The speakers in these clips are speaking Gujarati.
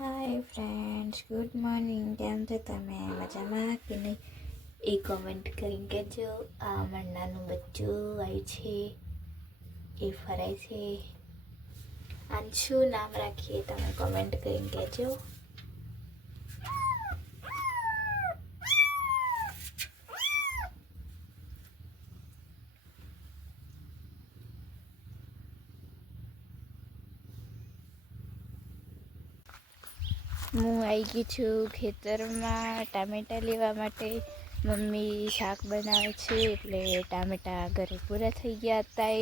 Hi friends, good morning. કેમ છો તમે? મજામાં કે નહીં એ કોમેન્ટ કરીને કહેજો. આ અમારું નાનું બચ્ચું આવ્યું છે, એ ફરાય છે. આનું શું નામ રાખીએ તમે કોમેન્ટ કરીને કહેજો. હું આવી ગઈ છું ખેતરમાં ટામેટાં લેવા માટે. મમ્મી શાક બનાવે છે એટલે ટામેટાં ઘરે પૂરા થઈ ગયા હતા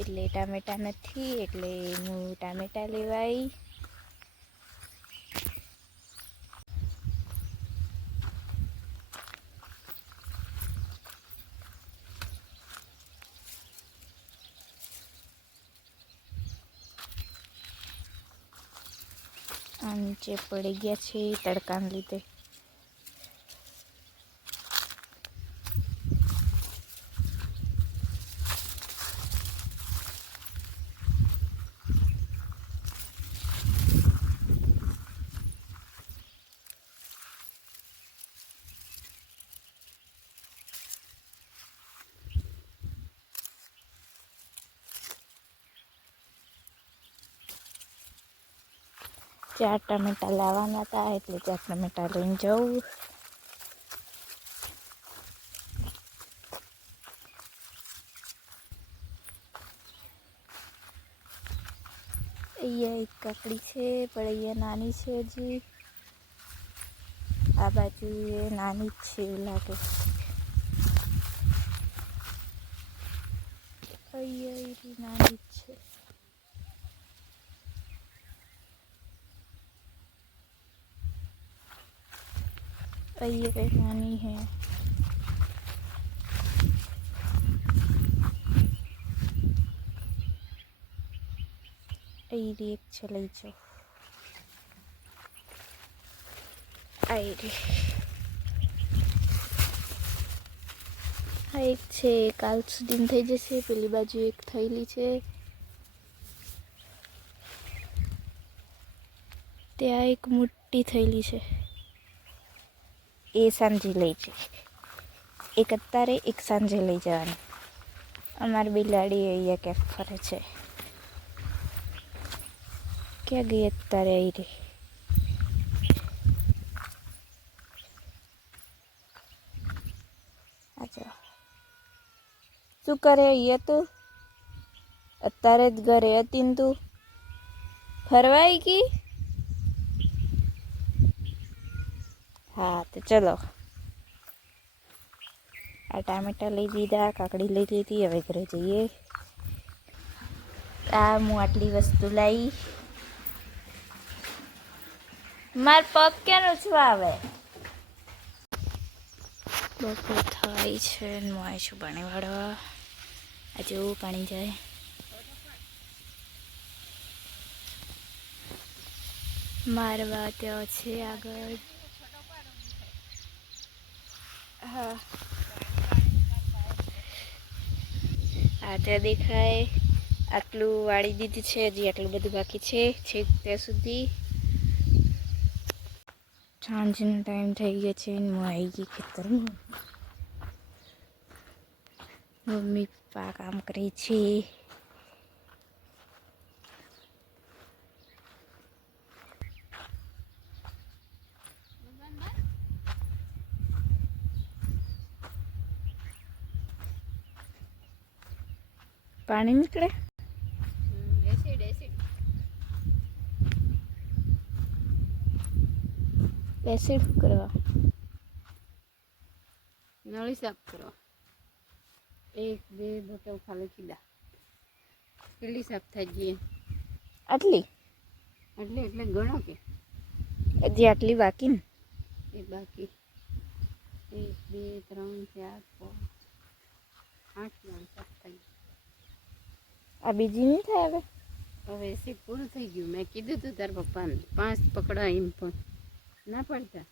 એટલે ટામેટાં નથી, એટલે હું ટામેટાં લેવા આવી. આ નીચે પડી ગયા છે તડકાને લીધે. ચાર ટમેટા લાવવાના હતા એટલે 4 ટમેટા લઈને જવું. અહીંયા એક કાકડી છે પણ અહીંયા નાની છે હજી. આ બાજુ એ નાની જ છે એવું લાગે. અહીંયા નાની જ છે. ये नानी है. आई एक चली जाओ. आई આ એક છે, કાલ સુધી થઈ જશે. પેલી બાજુ એક થયેલી છે, ત્યાં એક મોટી થયેલી છે. એ સાંજે લઈ જાય. એક અત્યારે, એક સાંજે લઈ જવાની. અમારી બિલાડી અહીંયા ક્યાંક ફરે છે. ક્યાં ગઈ અત્યારે? આવી રહી. અચ્છા, શું કરે અહીંયા તું? અત્યારે જ ઘરે હતી ને તું ફરવાઈ ગઈ? હા તો ચલો. આ ટામેટા લઈ લીધા, કાકડી લઈ લીધી, હવે ઘરે જઈએ. આ હું આટલી વસ્તુ લાવી. માર પગ ક્યાંનું છું આવે? બપોર થાય છે ને હું આવી છું પાણી વાળવા. આ જેવું પાણી જાય. મારવા ત્યાં છે આગળ. હા, આ ત્યાં દેખાય. આટલું વાળી દીધી છે, હજી આટલું બધું બાકી છે છેક ત્યાં સુધી. સાંજનો ટાઈમ થઈ ગયો છે ને હું આવી ગઈ ખેતરમાં. મમ્મી પપ્પા કામ કરે છે. પાણી નીકળે. એસિડ કરવા, નળી સાફ કરવા. 1-2 બોટલ ખાલી કીધા. કેટલી સાફ થઈ ગઈ? આટલી એટલે ગણો કે હજી આટલી બાકી ને? એ બાકી 1 2 3 4 5 8 નળી સાફ થઈ ગઈ. આ બીજી નહીં થાય હવે? હવે એસિડ પૂરું થઈ ગયું. મેં કીધું તું તાર પપ્પાને 5 પકડા એમ, પણ ના પડતા.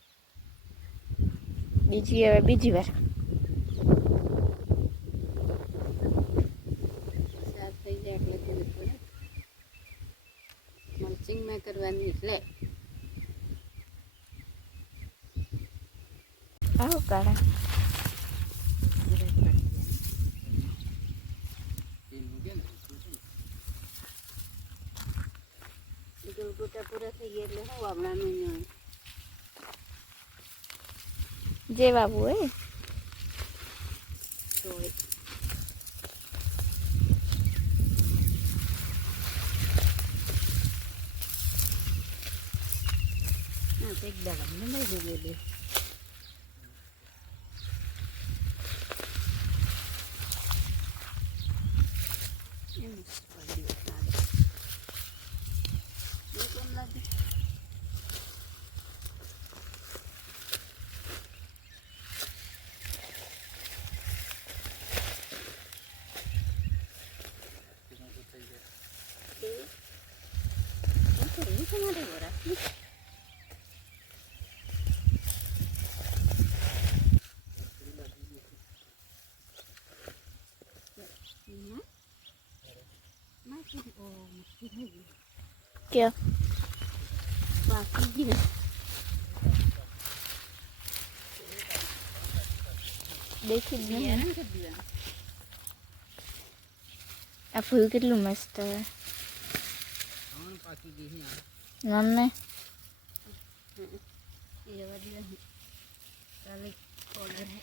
બીજી હવે બીજી વાર સાફ થઈ જાય એટલે કીધું પડે. મલ્ચિંગમાં કરવાની એટલે આવું કાઢે ગોટા પૂરા થઈ ગયા એટલે હું વાવડાનું જે બાબુ હે ચોળી એક દાડા લઈ ગયો બે क्या બાકી ગયું देखी જ નહીં ને કરી દીધા આ ફૂલ કેટલું મસ્ત હે મમ્મી એ રવા દીધા કાલે ઓર્ડર હે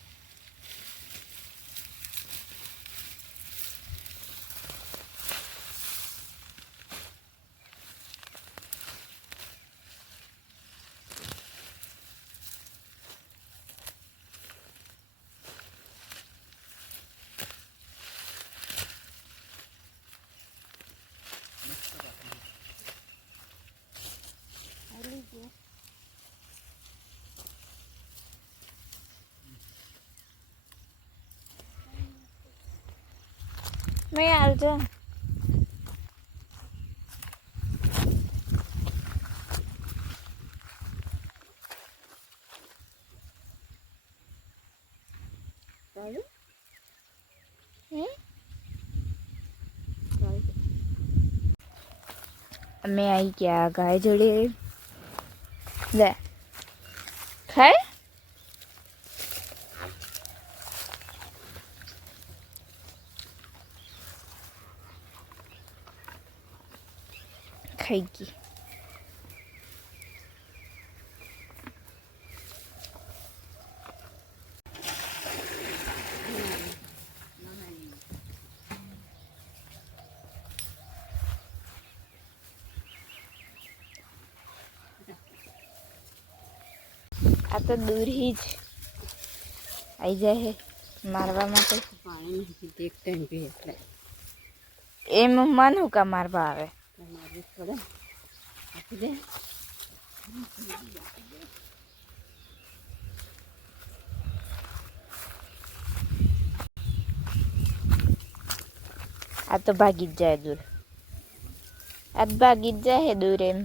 मैं આવજો ચાલુ અમે આવી ગયા ગાય જોડે લે ખાય ખાઈ ગઈ આ તો દૂર જ આવી જાય મારવા માટે પાણી નથી એક ટાઈમ પી એટલે એમ મન હું કા મારવા આવે મારવું પડે આપી દે આ તો ભાગી જ જાય દૂર આ ભાગી જ જાય દૂર એમ